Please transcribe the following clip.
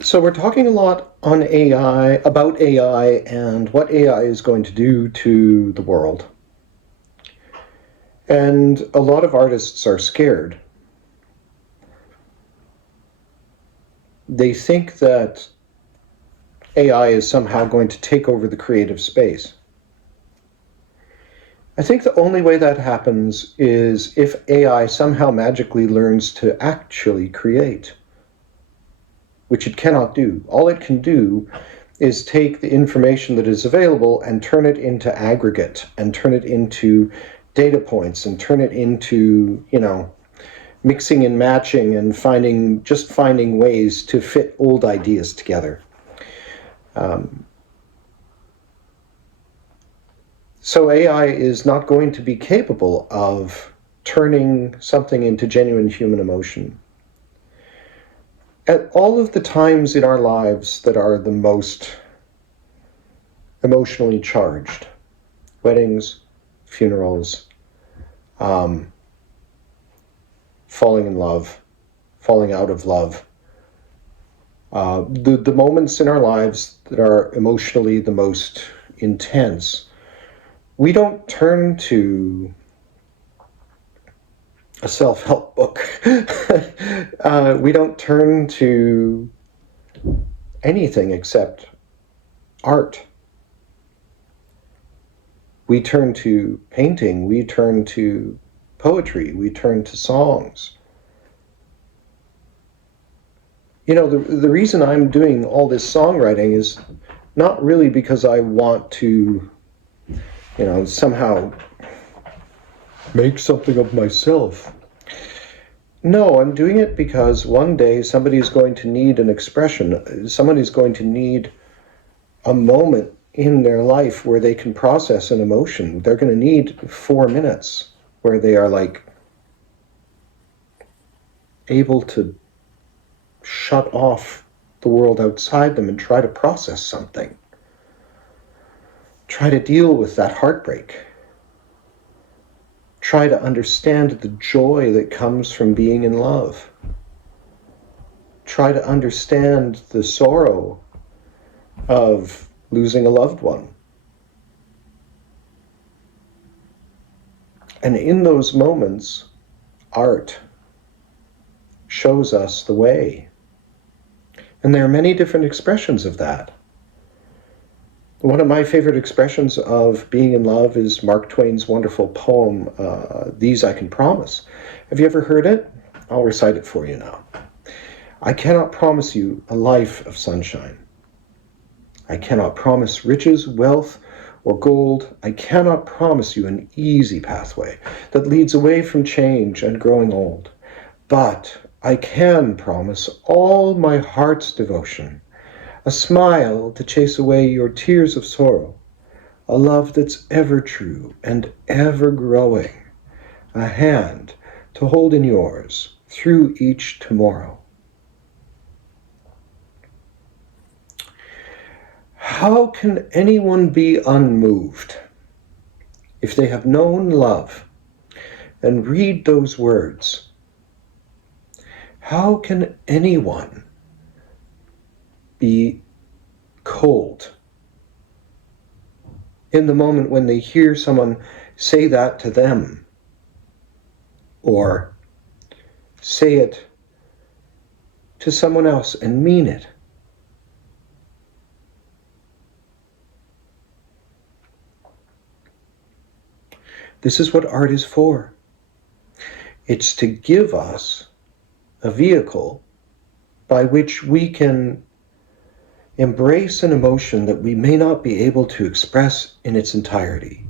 So we're talking a lot on AI, about AI and what AI is going to do to the world. And a lot of artists are scared. They think that AI is somehow going to take over the creative space. I think the only way that happens is if AI somehow magically learns to actually create, which it cannot do. All it can do is take the information that is available and turn it into aggregate and turn it into data points and turn it into, mixing and matching and finding ways to fit old ideas together. So AI is not going to be capable of turning something into genuine human emotion. At all of the times in our lives that are the most emotionally charged, weddings, funerals, falling in love, falling out of love, the moments in our lives that are emotionally the most intense, we don't turn to a self-help book. We don't turn to anything except art. We turn to painting, we turn to poetry, we turn to songs. The reason I'm doing all this songwriting is not really because I want to, somehow make something of myself. No, I'm doing it because one day somebody is going to need an expression. Someone is going to need a moment in their life where they can process an emotion. They're going to need 4 minutes where they are able to shut off the world outside them and try to process something. Try to deal with that heartbreak. Try to understand the joy that comes from being in love. Try to understand the sorrow of losing a loved one. And in those moments, art shows us the way. And there are many different expressions of that. One of my favorite expressions of being in love is Mark Twain's wonderful poem, These I Can Promise. Have you ever heard it? I'll recite it for you now. I cannot promise you a life of sunshine. I cannot promise riches, wealth, or gold. I cannot promise you an easy pathway that leads away from change and growing old. But I can promise all my heart's devotion, a smile to chase away your tears of sorrow, a love that's ever true and ever growing, a hand to hold in yours through each tomorrow. How can anyone be unmoved if they have known love and read those words? How can anyone be cold in the moment when they hear someone say that to them, or say it to someone else and mean it? This is what art is for. It's to give us a vehicle by which we can embrace an emotion that we may not be able to express in its entirety.